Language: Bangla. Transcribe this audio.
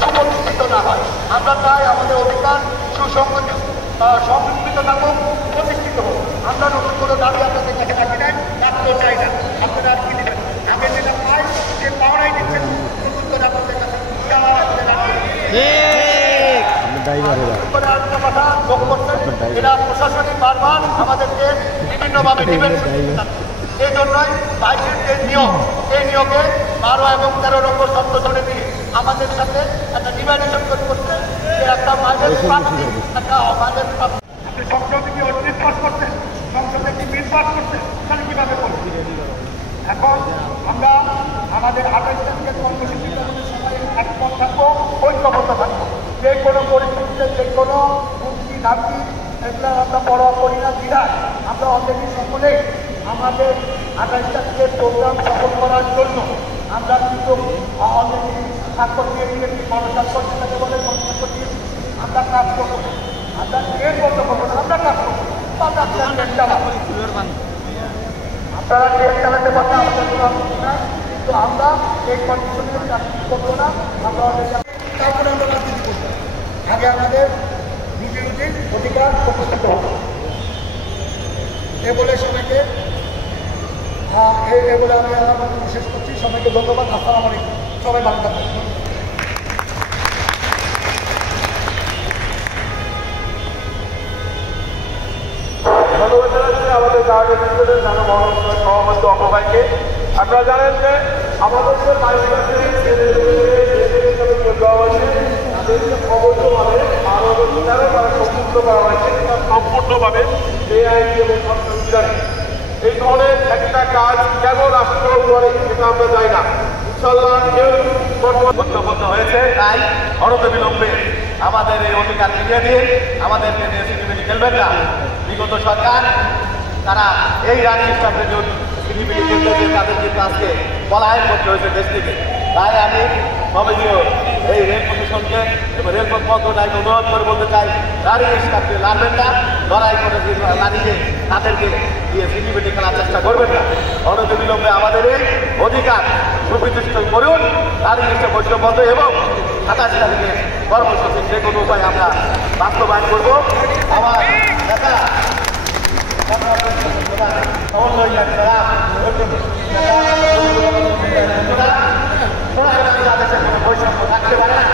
সুপ্রতিষ্ঠিত না হয়। আমরা চাই আমাদের অধিকার সংরক্ষিত থাকুক, প্রতিষ্ঠিত হোক। আমরা নতুন কোনো দাবি আপনাদের কাছে রাখি নাই, রাখতেও চাই না। আপনারা আর কি দেবেন? আগে যেটা পাই যে পাওয়াই দিচ্ছেন, নতুন করে আপনাদের কাছে এরা প্রশাসনিক বারবার আমাদেরকে বিভিন্নভাবে এই জন্যই 22-এর যে নিয়ম, এই নিয়োগে 12 এবং 13 নম্বর সংশোধনে দিয়ে আমাদের সাথে একটা ডিভাইডেশন করছে যে একটা মাইনের প্রাপ্তি, একটা অমাইনের প্রাপ্তি। আপনি সংসদে কি অর্ডিনেন্স পাস করছেন, সংসদে কি বিল পাস করছেন, তাহলে কীভাবে করছেন? এখন আমরা আমাদের 28 তারিখের কর্মসূচিতে সবাই একমত থাকবো, ঐক্যবদ্ধ থাকবো। যে কোনো পরিস্থিতিতে যে কোনো হুমকি ধামকি এগুলো আমরা পরোয়া করি না। বিধায় আমরা অলরেডি সকলেই আমাদের 28 তারিখের প্রোগ্রাম সফল করার জন্য আমরা কিন্তু অলরেডি স্বাক্ষর দিয়ে দিয়েছি, গণস্বাক্ষর যেটাকে বলে গণস্বাক্ষর দিয়েছি। আমরা কাজ করবো, আমরা ট্রেন বন্ধ করবো না, আমরা কাজ করবো। আপনারা ট্রেন চালাতে পারলে আমাদের কোনো আপত্তি নাই, কিন্তু আমরা এই কন্ডিশনে চাকরি করবো না। আমরা অলরেডি তারপরে আমরা রাজনীতি করবো। আগে আমাদের রুটি অধিকার প্রতিষ্ঠিত হবে। এ বলে সবাইকে এ বলে আমি আমার শেষ করছি। সবাইকে ধন্যবাদ। আসসালামু আলাইকুম। সবাই ভালো থাকবেন। আমাদের গার্ডের সভাপতি অপভাইকে আপনারা জানেন যে আমাদের যে অবৈধভাবে আরো তারা সম্পূর্ণ করা হয়েছে, সম্পূর্ণভাবে বেআইনি এবং সংবিধানে এই ধরনের একটা কাজ কেন রাষ্ট্র করে সেটা আমরা যাই না। ইনশাল্লাহ কেউ ঐক্যবদ্ধ হয়েছে, তাই অনতিবিলম্বে আমাদের এই অধিকার ফিরিয়ে দিয়ে আমাদেরকে সিটিভিটি খেলবেন না। বিগত সরকার তারা এই রাজনীতি সামনে সিটিভিটি খেলতে যে তাদের কিন্তু আজকে পলায়ন করতে হয়েছে দেশ থেকে। তাই আমি সবাইও এই রেল কমিশনকে রেলপথ মন্ত্রণালয়কে অনুরোধ করে বলতে চাই, নারীর সাথে লড়বেন না, লড়াই করে নারীকে তাদেরকে দিয়ে সিটিভিটি খেলার চেষ্টা করবেন না। অনতিবিলম্বে আমাদের এই অধিকার সুপ্রতিষ্ঠিত করুন, নারীর হিসেবে বৈষম্য এবং 27 তারিখে কর্মসূচি যে কোনো উপায় আমরা বাস্তবায়ন করব। আমার নেতা বৈষম্য থাকতে পারে না।